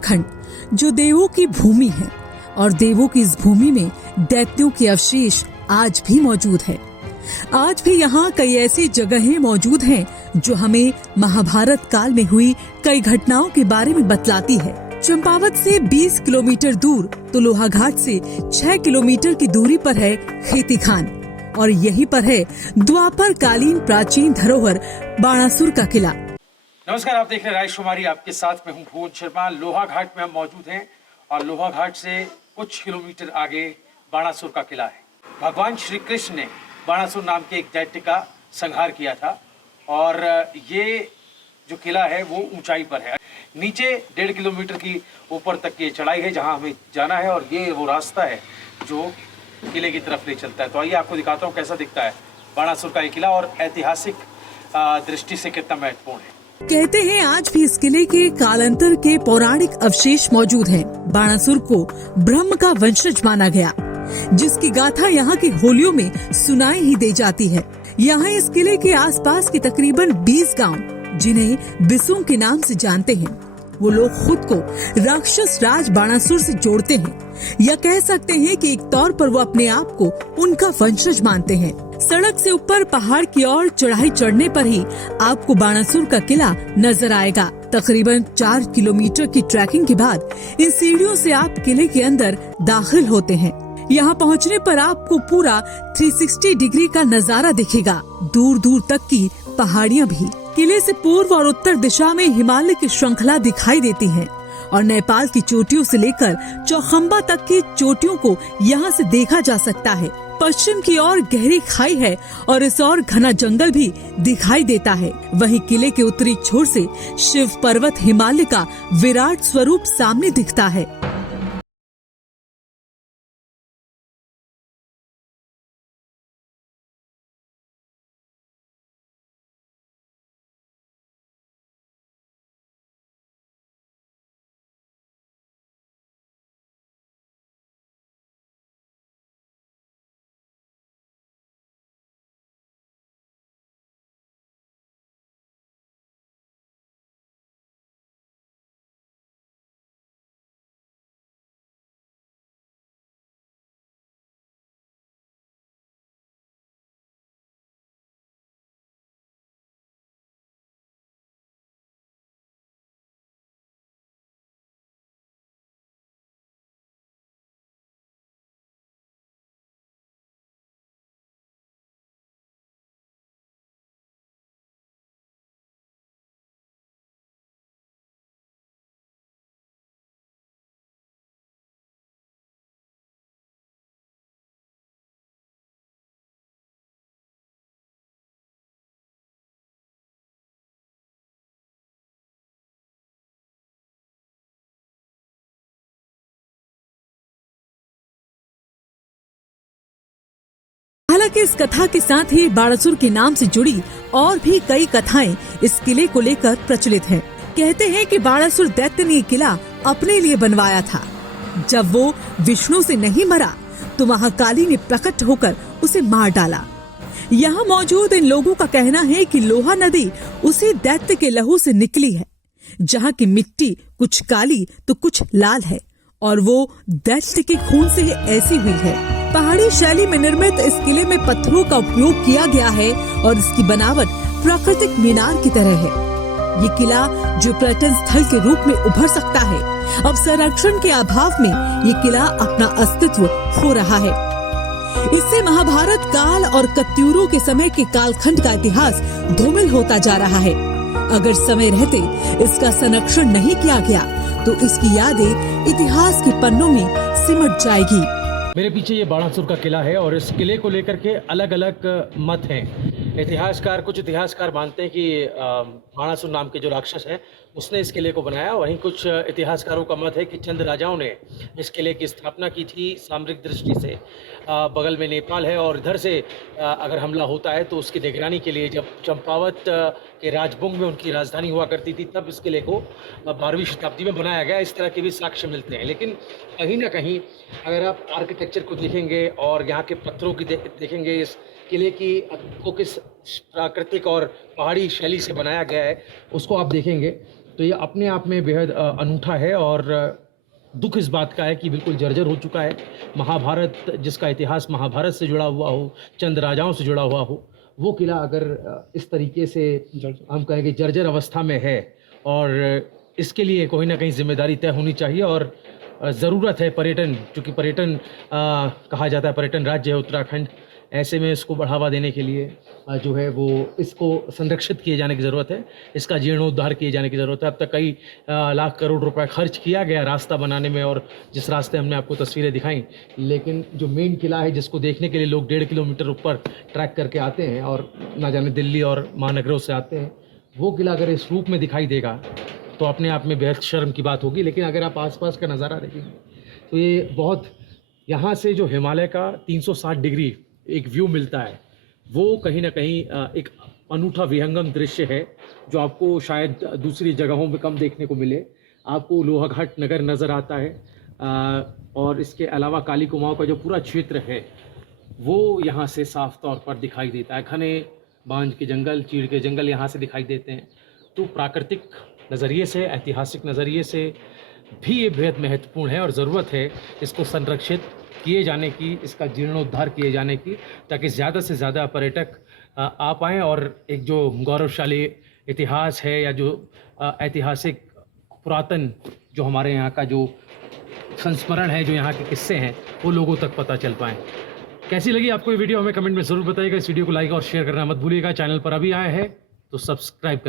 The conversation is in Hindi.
उत्तराखंड, जो देवों की भूमि है, और देवों की इस भूमि में दैत्यों के अवशेष आज भी मौजूद है। आज भी यहाँ कई ऐसी जगहें मौजूद हैं जो हमें महाभारत काल में हुई कई घटनाओं के बारे में बतलाती है। चंपावत से 20 किलोमीटर दूर तो लोहाघाट से 6 किलोमीटर की दूरी पर है खेती खान, और यहीं पर है द्वापर कालीन प्राचीन धरोहर बाणासुर का किला। नमस्कार, आप देख रहे हैं राजकुमारी, आपके साथ में हूँ भुवन शर्मा। लोहाघाट में हम मौजूद हैं और लोहाघाट से कुछ किलोमीटर आगे बाणासुर का किला है। भगवान श्री कृष्ण ने बाणासुर नाम के एक दैत्य का संहार किया था और ये जो किला है वो ऊंचाई पर है। नीचे 1.5 किलोमीटर की ऊपर तक की चढ़ाई है जहां हमें जाना है, और ये वो रास्ता है जो किले की तरफ ले चलता है। तो आइए आपको दिखाता हूँ कैसा दिखता है बाणासुर का ये किला और ऐतिहासिक दृष्टि से कितना महत्वपूर्ण है। कहते हैं आज भी इस किले के कालांतर के पौराणिक अवशेष मौजूद हैं। बाणासुर को ब्रह्म का वंशज माना गया, जिसकी गाथा यहाँ की होलियों में सुनाई ही दे जाती है। यहाँ इस किले के आसपास के तकरीबन 20 गांव, जिन्हें बिसुम के नाम से जानते हैं, वो लोग खुद को राक्षस राज बाणासुर से जोड़ते हैं, या कह सकते हैं कि एक तौर पर वो अपने आप को उनका वंशज मानते हैं। सड़क से ऊपर पहाड़ की ओर चढ़ाई चढ़ने पर ही आपको बाणासुर का किला नजर आएगा। तकरीबन 4 किलोमीटर की ट्रैकिंग के बाद इन सीढ़ियों से आप किले के अंदर दाखिल होते हैं। यहाँ पहुँचने पर आपको पूरा 360 डिग्री का नजारा दिखेगा, दूर दूर तक की पहाड़ियाँ भी। किले से पूर्व और उत्तर दिशा में हिमालय की श्रृंखला दिखाई देती है, और नेपाल की चोटियों से लेकर चौखंबा तक की चोटियों को यहाँ से देखा जा सकता है। पश्चिम की ओर गहरी खाई है और इस ओर घना जंगल भी दिखाई देता है। वहीं किले के उत्तरी छोर से शिव पर्वत हिमालय का विराट स्वरूप सामने दिखता है। हालांकि इस कथा के साथ ही बाणासुर के नाम से जुड़ी और भी कई कथाएं इस किले को लेकर प्रचलित हैं। कहते हैं कि बाणासुर दैत्य ने किला अपने लिए बनवाया था। जब वो विष्णु से नहीं मरा तो महाकाली ने प्रकट होकर उसे मार डाला। यहाँ मौजूद इन लोगों का कहना है कि लोहा नदी उसी दैत्य के लहू से निकली है, जहाँ की मिट्टी कुछ काली तो कुछ लाल है, और वो दैत्य के खून से ही ऐसी हुई है। पहाड़ी शैली में निर्मित इस किले में पत्थरों का उपयोग किया गया है और इसकी बनावट प्राकृतिक मीनार की तरह है। ये किला जो पर्यटन स्थल के रूप में उभर सकता है, अब संरक्षण के अभाव में ये किला अपना अस्तित्व खो रहा है। इससे महाभारत काल और कत्यूरों के समय के कालखंड का इतिहास धूमिल होता जा रहा है। अगर समय रहते इसका संरक्षण नहीं किया गया तो इसकी यादें इतिहास के पन्नों में सिमट जाएगी। मेरे पीछे ये बाणासुर का किला है और इस किले को लेकर के अलग अलग मत हैं। कुछ इतिहासकार मानते हैं कि बाणासुर नाम के जो राक्षस है उसने इस किले को बनाया। वहीं कुछ इतिहासकारों का मत है कि चंद राजाओं ने इस किले की स्थापना की थी सामरिक दृष्टि से। बगल में नेपाल है और इधर से अगर हमला होता है तो उसकी निगरानी के लिए जब चंपावत के राजबुंग में उनकी राजधानी हुआ करती थी तब इस किले को 12वीं शताब्दी में बनाया गया। इस तरह के भी साक्ष्य मिलते हैं। लेकिन कहीं ना कहीं अगर आप आर्किटेक्चर को देखेंगे और यहाँ के पत्थरों की देखेंगे, इस किले को किस प्राकृतिक और पहाड़ी शैली से बनाया गया है उसको आप देखेंगे तो ये अपने आप में बेहद अनूठा है और दुख इस बात का है कि बिल्कुल जर्जर हो चुका है। महाभारत, जिसका इतिहास महाभारत से जुड़ा हुआ हो, चंद राजाओं से जुड़ा हुआ हो, वो किला अगर इस तरीके से हम कहेंगे जर्जर अवस्था में है, और इसके लिए कोई ना कहीं जिम्मेदारी तय होनी चाहिए। और ज़रूरत है पर्यटन, क्योंकि पर्यटन कहा जाता है, पर्यटन राज्य है उत्तराखंड, ऐसे में इसको बढ़ावा देने के लिए जो है वो इसको संरक्षित किए जाने की ज़रूरत है, इसका जीर्णोद्धार किए जाने की ज़रूरत है। अब तक कई लाख करोड़ रुपए खर्च किया गया रास्ता बनाने में, और जिस रास्ते हमने आपको तस्वीरें दिखाई, लेकिन जो मेन किला है जिसको देखने के लिए लोग 1.5 किलोमीटर ऊपर ट्रैक करके आते हैं और ना जाने दिल्ली और महानगरों से आते हैं, वो किला अगर इस रूप में दिखाई देगा तो अपने आप में बेहद शर्म की बात होगी। लेकिन अगर आप आसपास का नज़ारा देखेंगे तो ये बहुत, यहाँ से जो हिमालय का 360 डिग्री एक व्यू मिलता है, वो कहीं ना कहीं एक अनूठा विहंगम दृश्य है जो आपको शायद दूसरी जगहों में कम देखने को मिले। आपको लोहाघाट नगर नज़र आता है, और इसके अलावा काली कुमाऊं का जो पूरा क्षेत्र है वो यहाँ से साफ तौर पर दिखाई देता है। घने बांज के जंगल, चीड़ के जंगल यहाँ से दिखाई देते हैं। तो प्राकृतिक नज़रिए से, ऐतिहासिक नज़रिए से भी ये बेहद महत्वपूर्ण है, और ज़रूरत है इसको संरक्षित किए जाने की, इसका जीर्णोद्धार किए जाने की, ताकि ज़्यादा से ज़्यादा पर्यटक आ पाएँ और एक जो गौरवशाली इतिहास है या जो ऐतिहासिक पुरातन जो हमारे यहाँ का जो संस्मरण है, जो यहाँ के किस्से हैं, वो लोगों तक पता चल पाएँ। कैसी लगी आपको ये वीडियो हमें कमेंट में ज़रूर बताइएगा। इस वीडियो को लाइक और शेयर करना मत भूलिएगा। चैनल पर अभी आए हैं तो सब्सक्राइब कर लीजिए।